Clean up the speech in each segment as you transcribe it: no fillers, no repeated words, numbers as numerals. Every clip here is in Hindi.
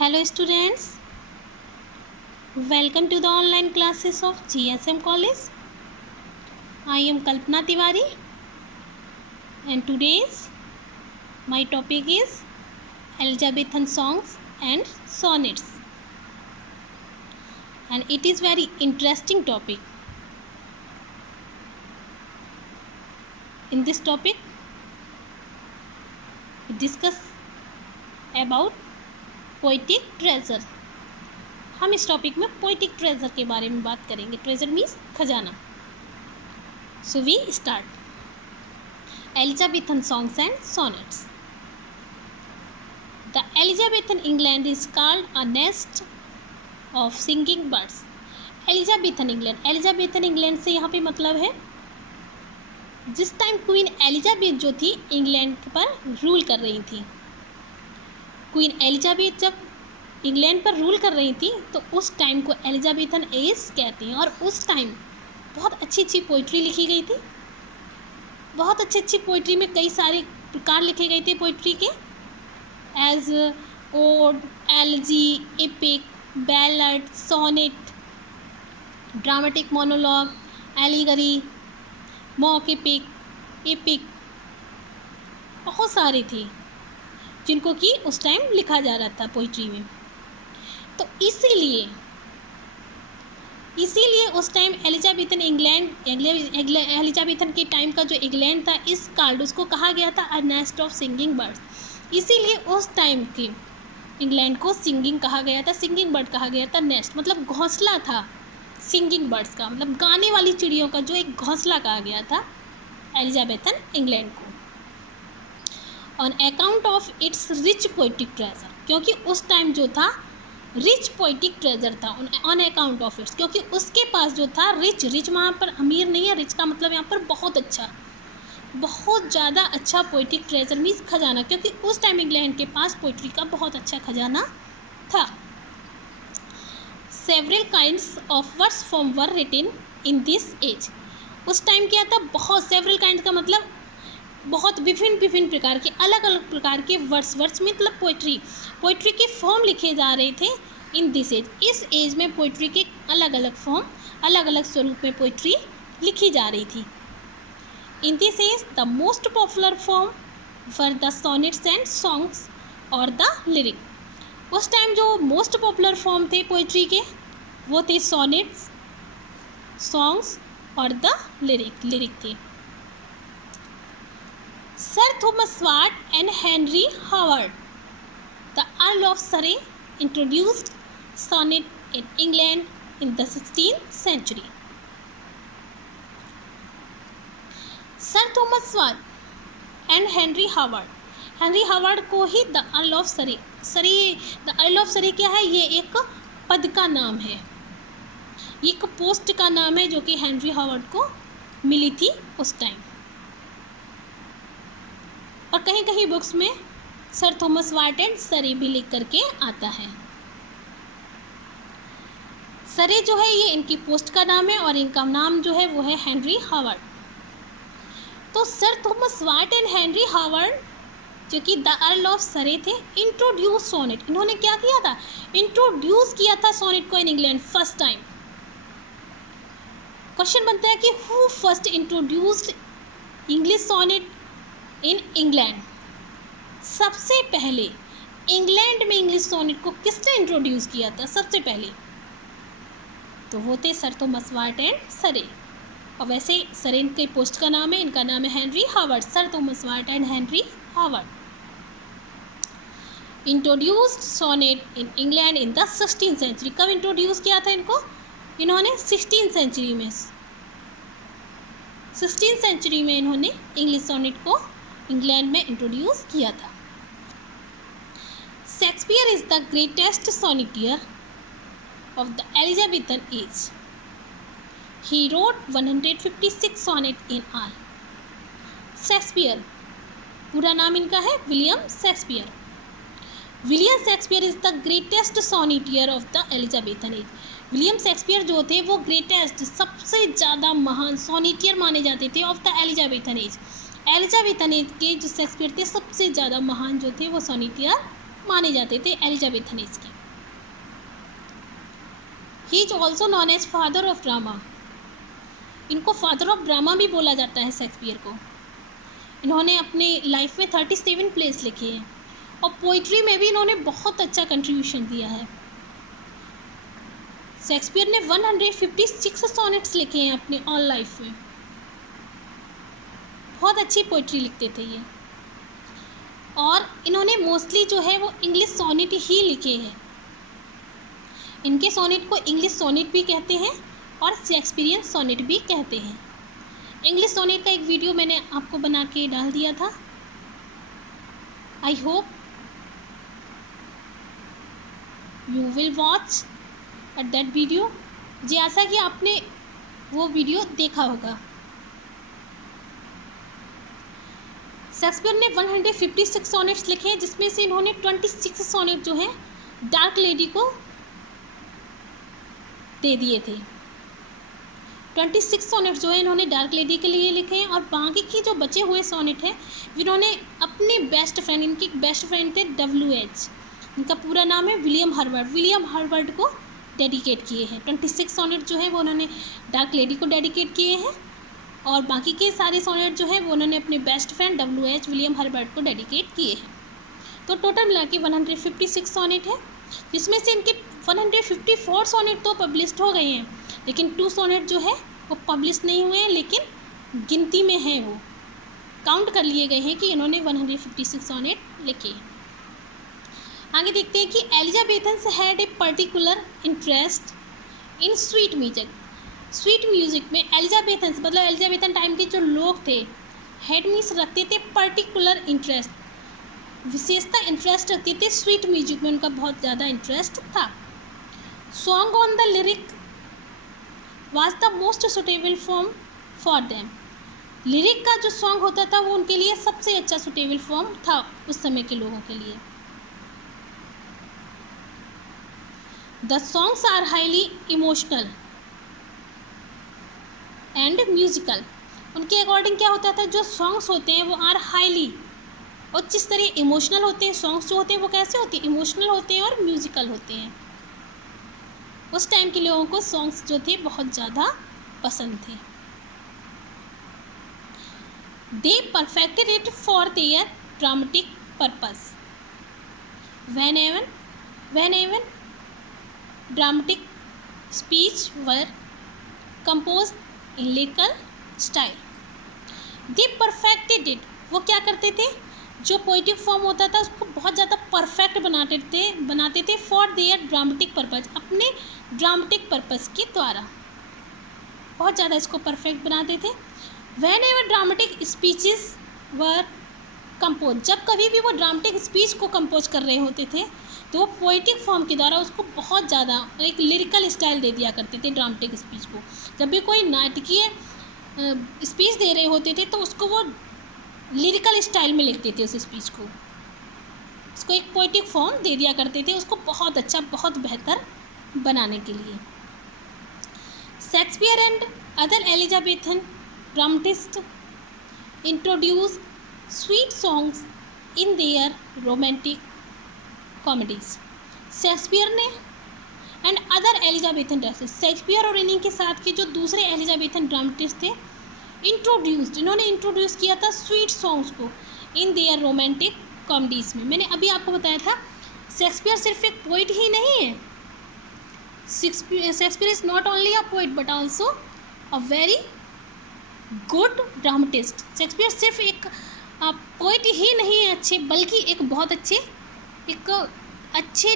Hello students, welcome to the online classes of GSM College. I am Kalpana Tiwari and today's my topic is Elizabethan songs and sonnets, and it is very interesting topic. In this topic we discuss about poetic treasure. हम इस टॉपिक में पोइटिक ट्रेजर के बारे में बात करेंगे। ट्रेजर मीन्स खजाना। So we start. Elizabethan songs and sonnets. The Elizabethan England is called a nest of singing birds. Elizabethan England से यहाँ पे मतलब है जिस टाइम क्वीन एलिजाबेथ जो थी इंग्लैंड पर रूल कर रही थी। क्वीन एलिजाबेथ जब इंग्लैंड पर रूल कर रही थी तो उस टाइम को एलिजाबेथन एज कहते हैं, और उस टाइम बहुत अच्छी अच्छी पोइट्री लिखी गई थी। बहुत अच्छी पोइट्री में कई सारे प्रकार लिखे गए थे पोइट्री के, age ode, elegy, epic, ballad, sonnet, dramatic monologue, एलिगरी, मॉक एपिक, बहुत सारी थी जिनको कि उस टाइम लिखा जा रहा था पोइट्री में। तो इसीलिए उस टाइम एलिजाबेथन एलिजाबेथन के टाइम का जो इंग्लैंड था इस कॉल्ड उसको कहा गया था अ नेस्ट ऑफ सिंगिंग बर्ड्स। इसीलिए उस टाइम के इंग्लैंड को सिंगिंग कहा गया था, सिंगिंग बर्ड कहा गया था। नेस्ट मतलब घोंसला था सिंगिंग बर्ड्स का, मतलब गाने वाली चिड़ियों का जो एक घोंसला कहा गया था एलिजाबेथन इंग्लैंड को। On account of its rich poetic treasure, क्योंकि उस टाइम जो था रिच पोइटिक ट्रेजर था। ऑन अकाउंट ऑफ इट्स, क्योंकि उसके पास जो था रिच वहाँ पर अमीर नहीं है, रिच का मतलब यहाँ पर बहुत अच्छा, बहुत ज़्यादा अच्छा पोइटिक ट्रेजर मीन्स खजाना, क्योंकि उस टाइम इंग्लैंड के पास पोइट्री का बहुत अच्छा खजाना था। Several kinds of words form were written in this age. उस टाइम क्या था, बहुत सेवरल काइंड का मतलब बहुत विभिन्न प्रकार के अलग अलग प्रकार के वर्ड्स मतलब पोइट्री के फॉर्म लिखे जा रहे थे इन दिस एज। इस एज में पोइट्री के अलग अलग फॉर्म, अलग अलग स्वरूप में पोइट्री लिखी जा रही थी। In this age the most popular form were the sonnets and songs और द लिरिक। उस टाइम जो मोस्ट पॉपुलर फॉर्म थे पोइट्री के वो थे सोनेट्स, सॉन्ग्स और द लिरिक थे। Sir Thomas Watt and Henry Howard, the Earl of Surrey, introduced sonnet in England in the 16th century. Sir Thomas Watt and Henry Howard को ही the Earl of Surrey, the Earl of Surrey क्या है, ये एक पद का नाम है, ये एक पोस्ट का नाम है जो कि हेनरी हावर्ड को मिली थी उस टाइम। और कहीं कहीं बुक्स में सर थॉमस वाट एंड सरे भी लिख करके आता है। सरे जो है ये इनकी पोस्ट का नाम है और इनका नाम जो है वो है हेनरी हावर्ड। तो sir Thomas Wyatt and Henry Howard जो कि द अर्ल ऑफ सरे थे, इंट्रोड्यूस सोनेट, इन्होंने क्या किया था, इंट्रोड्यूस किया था सोनेट को in England first time. Question बनता है कि who first introduced English sonnet in England. सबसे पहले इंग्लैंड में इंग्लिश सोनेट को किसने इंट्रोड्यूस किया था सबसे पहले, तो वो थे सर थॉमस वाट एंड सरे। और वैसे सरे इनके पोस्ट का नाम है, इनका नाम है Henry Howard. Sir Thomas Wyatt and Henry Howard introduced sonnet in England in the 16th century. कब इंट्रोड्यूस किया था इनको, इन्होंने 16th सेंचुरी में, 16th सेंचुरी में इन्होंने इंग्लिश सोनेट को इंग्लैंड में इंट्रोड्यूस किया था। Shakespeare is the greatest sonneteer of the Elizabethan age. He wrote 156 sonnet in all. Shakespeare पूरा नाम इनका है William Shakespeare. William Shakespeare is the greatest sonneteer of the Elizabethan age. William Shakespeare जो थे वो ग्रेटेस्ट, सबसे ज़्यादा महान सोनेटियर माने जाते थे of the Elizabethan as. Elizabethan age के जो शेक्सपियर थे सबसे ज़्यादा महान जो थे वो सोनेटियर माने जाते थे एलिजाबेथन एज के। He is also known as father of drama. इनको फादर ऑफ ड्रामा भी बोला जाता है शेक्सपियर को। इन्होंने अपने लाइफ में 37 प्लेस लिखे हैं और पोइट्री में भी इन्होंने बहुत अच्छा कंट्रीब्यूशन दिया है। शेक्सपियर ने 156 सोनेट्स लिखे हैं अपनी ऑल लाइफ में। बहुत अच्छी पोइट्री लिखते थे ये, और इन्होंने मोस्टली जो है वो इंग्लिश सोनेट ही लिखे हैं। इनके सोनेट को इंग्लिश सोनेट भी कहते हैं और शेक्सपियरियन सोनेट भी कहते हैं। इंग्लिश सोनेट का एक वीडियो मैंने आपको बना के डाल दिया था। I hope you will watch at that video. जी आशा कि आपने वो वीडियो देखा होगा। शेक्सपियर ने 156 सोनेट्स लिखे हैं, जिसमें से इन्होंने 26 सोनेट जो हैं डार्क लेडी को दे दिए थे। 26 सोनेट जो है इन्होंने डार्क लेडी के लिए लिखे हैं, और बाकी की जो बचे हुए सोनेट हैं इन्होंने अपने बेस्ट फ्रेंड, इनके बेस्ट फ्रेंड थे WH, इनका पूरा नाम है विलियम हर्वर्ड को डेडिकेट किए हैं। 26 सोनेट जो है वो उन्होंने डार्क लेडी को डेडिकेट किए हैं, और बाकी के सारे सोनेट जो है वो उन्होंने अपने बेस्ट फ्रेंड WH विलियम हर्वर्ड को डेडिकेट किए हैं। तो टोटल मिला के 156 सोनेट है, जिसमें से इनके 154 सोनेट तो पब्लिश्ड हो गए हैं, लेकिन 2 सोनेट जो है वो पब्लिश नहीं हुए हैं, लेकिन गिनती में हैं, वो काउंट कर लिए गए हैं कि इन्होंने 156 सोनेट लिखे हैं। आगे देखते हैं कि Elizabethans had a particular interest in sweet music. Sweet music में एलिजाबेथन्स मतलब एलिजाबेथन टाइम के जो लोग थे, हेड मीन्स रखते थे पर्टिकुलर इंटरेस्ट, विशेषता इंटरेस्ट रखते थे स्वीट म्यूजिक में, उनका बहुत ज़्यादा इंटरेस्ट था। Song on the lyric was the most suitable form for them. Lyric का जो सॉन्ग होता था वो उनके लिए सबसे अच्छा सुटेबल फॉर्म था उस समय के लोगों के लिए। The songs are highly emotional and musical. उनके अकॉर्डिंग क्या होता था, जो सॉन्ग्स होते हैं वो आर हाईली, और जिस तरह इमोशनल होते हैं सॉन्ग्स जो होते हैं वो कैसे होते हैं, इमोशनल होते हैं और म्यूजिकल होते हैं। उस टाइम के लोगों को सॉन्ग्स जो थे बहुत ज़्यादा पसंद थे। They perfected it for their dramatic purpose. whenever dramatic speech were composed in lyrical style, they perfected it। वो क्या करते थे, जो पोइटिक फॉर्म होता था उसको बहुत ज़्यादा परफेक्ट बनाते थे फॉर देयर ड्रामेटिक पर्पस, अपने ड्रामेटिक पर्पस के द्वारा बहुत ज़्यादा इसको परफेक्ट बनाते थे। whenever dramatic speeches were composed, जब कभी भी वो ड्रामेटिक स्पीच को कंपोज कर रहे होते थे तो वो पोइटिक फॉर्म के द्वारा उसको बहुत ज़्यादा एक लिरिकल स्टाइल दे दिया करते थे ड्रामेटिक स्पीच को। जब भी कोई नाटकीय स्पीच दे रहे होते थे तो उसको वो लिरिकल स्टाइल में लिखते थे, उस स्पीच को, उसको एक पोइटिक फॉर्म दे दिया करते थे उसको बहुत अच्छा, बहुत बेहतर बनाने के लिए। Shakespeare and other Elizabethan dramatist introduce sweet songs in their romantic comedies. Shakespeare ने and other Elizabethan dramatist, Shakespeare और इन्हीं के साथ के जो दूसरे एलिजाबेथन ड्रामेटिस्ट थे, इन्होंने इंट्रोड्यूस किया था स्वीट सॉन्ग्स को इन देयर रोमांटिक कॉमेडीज़ में। मैंने अभी आपको बताया था शेक्सपियर सिर्फ एक पोइट ही नहीं है, Shakespeare is not only a poet but also a very good dramatist. Shakespeare सिर्फ एक पोइट ही नहीं है अच्छे, बल्कि एक बहुत अच्छे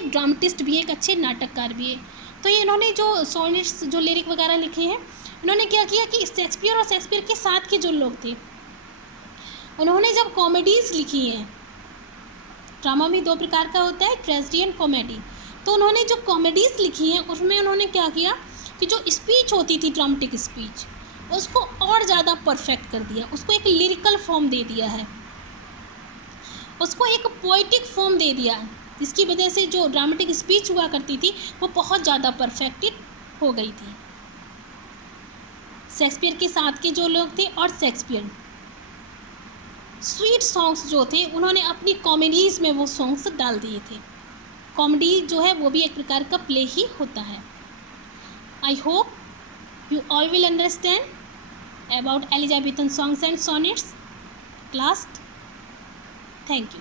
ड्रामेटिस्ट भी है, एक अच्छे नाटककार भी है। तो ये इन्होंने जो सोनेट्स, जो लिरिक वगैरह लिखे हैं, इन्होंने क्या किया कि शेक्सपियर और शेक्सपियर के साथ के जो लोग थे उन्होंने जब कॉमेडीज़ लिखी हैं, ड्रामा में 2 प्रकार का होता है, ट्रेजेडी एंड कॉमेडी, तो उन्होंने जो कॉमेडीज़ लिखी हैं उसमें उन्होंने क्या किया कि जो स्पीच होती थी ड्रामेटिक स्पीच, उसको और ज़्यादा परफेक्ट कर दिया, उसको एक लिरिकल फॉर्म दे दिया है, उसको एक पोइटिक फॉर्म दे दिया, जिसकी वजह से जो ड्रामेटिक स्पीच हुआ करती थी वो बहुत ज़्यादा परफेक्टेड हो गई थी। शेक्सपियर के साथ के जो लोग थे और शेक्सपियर, स्वीट सॉन्ग्स जो थे उन्होंने अपनी कॉमेडीज़ में वो सॉन्ग्स डाल दिए थे। कॉमेडी जो है वो भी एक प्रकार का प्ले ही होता है। आई hope you all will understand about Elizabethan songs and sonnets class. Thank you.